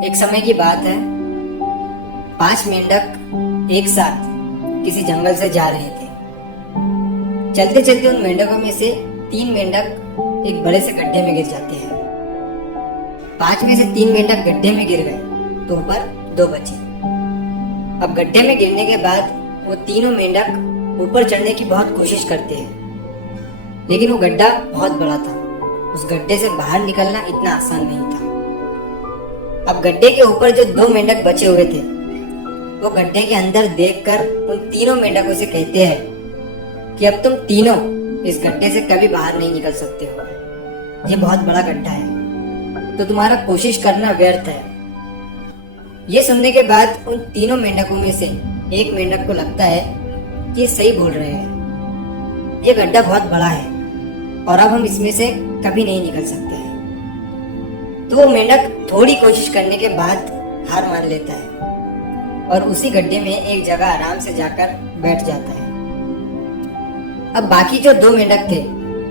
एक समय की बात है, 5 मेंढक एक साथ किसी जंगल से जा रहे थे। चलते चलते उन मेंढकों में से 3 मेंढक एक बड़े से गड्ढे में गिर जाते हैं। 5 में से 3 मेंढक गड्ढे में गिर गए तो ऊपर 2 बचे। अब गड्ढे में गिरने के बाद वो तीनों मेंढक ऊपर चढ़ने की बहुत कोशिश करते हैं, लेकिन वो गड्ढा बहुत बड़ा था। उस गड्ढे से बाहर निकलना इतना आसान नहीं था। अब गड्ढे के ऊपर जो 2 मेंढक बचे हुए थे, वो गड्ढे के अंदर देखकर उन तीनों मेंढकों से कहते हैं कि अब तुम तीनों इस गड्ढे से कभी बाहर नहीं निकल सकते हो। ये बहुत बड़ा गड्ढा है, तो तुम्हारा कोशिश करना व्यर्थ है। ये सुनने के बाद उन तीनों मेंढकों में से एक मेंढक को लगता है कि ये सही बोल रहे हैं। ये गड्ढा बहुत बड़ा है और अब हम इसमें से कभी नहीं निकल सकते हैं। तो वो मेंढक थोड़ी कोशिश करने के बाद हार मान लेता है और उसी गड्ढे में एक जगह आराम से जाकर बैठ जाता है। अब बाकी जो 2 मेंढक थे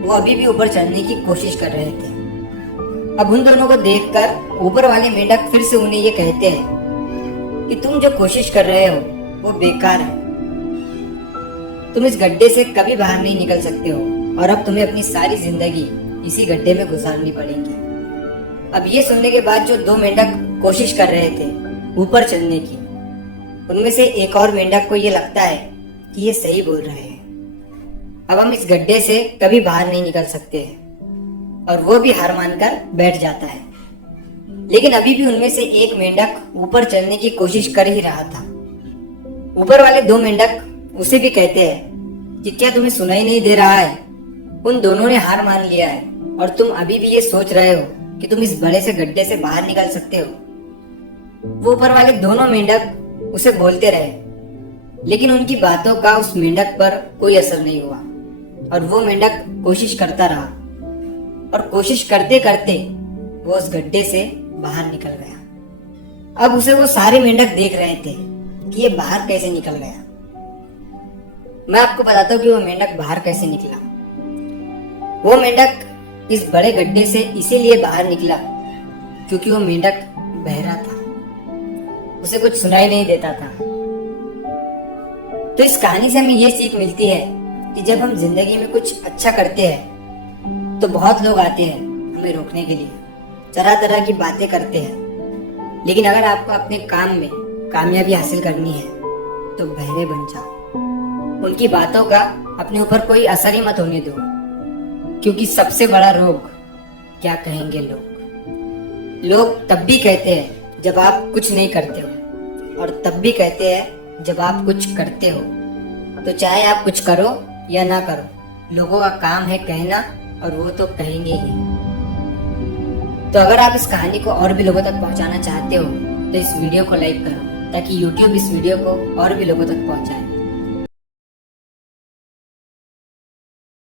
वो अभी भी ऊपर चढ़ने की कोशिश कर रहे थे। अब उन दोनों को देखकर ऊपर वाले मेंढक फिर से उन्हें ये कहते हैं कि तुम जो कोशिश कर रहे हो वो बेकार है। तुम इस गड्ढे से कभी बाहर नहीं निकल सकते हो और अब तुम्हें अपनी सारी जिंदगी इसी गड्ढे में गुजारनी पड़ेगी। अब ये सुनने के बाद जो 2 मेंढक कोशिश कर रहे थे ऊपर चढ़ने की, उनमें से एक और मेंढक को ये लगता है कि ये सही बोल रहे हैं। अब हम इस गड्ढे से कभी बाहर नहीं निकल सकते हैं और वो भी हार मानकर बैठ जाता है। लेकिन अभी भी उनमें से एक मेंढक ऊपर चढ़ने की कोशिश कर ही रहा था। ऊपर वाले 2 मेंढक उसे भी कहते हैं कि क्या तुम्हें सुनाई नहीं दे रहा है? उन दोनों ने हार मान लिया है और तुम अभी भी ये सोच रहे हो कि तुम इस बड़े से गड्ढे से बाहर निकल सकते हो। वो ऊपर वाले दोनों मेंढक उसे बोलते रहे, लेकिन उनकी बातों का उस मेंढक पर कोई असर नहीं हुआ और वो मेंढक कोशिश करता रहा और कोशिश करते करते वो उस गड्ढे से बाहर निकल गया। अब उसे वो सारे मेंढक देख रहे थे कि ये बाहर कैसे निकल गया। मैं आपको बताता हूँ कि वो मेंढक बाहर कैसे निकला। वो मेंढक इस बड़े गड्ढे से इसीलिए बाहर निकला क्योंकि वो मेंढक बहरा था, उसे कुछ सुनाई नहीं देता था। तो इस कहानी से हमें ये सीख मिलती है कि जब हम जिंदगी में कुछ अच्छा करते हैं तो बहुत लोग आते हैं हमें रोकने के लिए, तरह तरह की बातें करते हैं। लेकिन अगर आपको अपने काम में कामयाबी हासिल करनी है तो बहरे बन जाओ। उनकी बातों का अपने ऊपर कोई असर ही मत होने दो, क्योंकि सबसे बड़ा रोग क्या कहेंगे लोग। लोग तब भी कहते हैं जब आप कुछ नहीं करते हो और तब भी कहते हैं जब आप कुछ करते हो। तो चाहे आप कुछ करो या ना करो, लोगों का काम है कहना और वो तो कहेंगे ही। तो अगर आप इस कहानी को और भी लोगों तक पहुंचाना चाहते हो तो इस वीडियो को लाइक करो ताकि YouTube इस वीडियो को और भी लोगों तक पहुंचाए।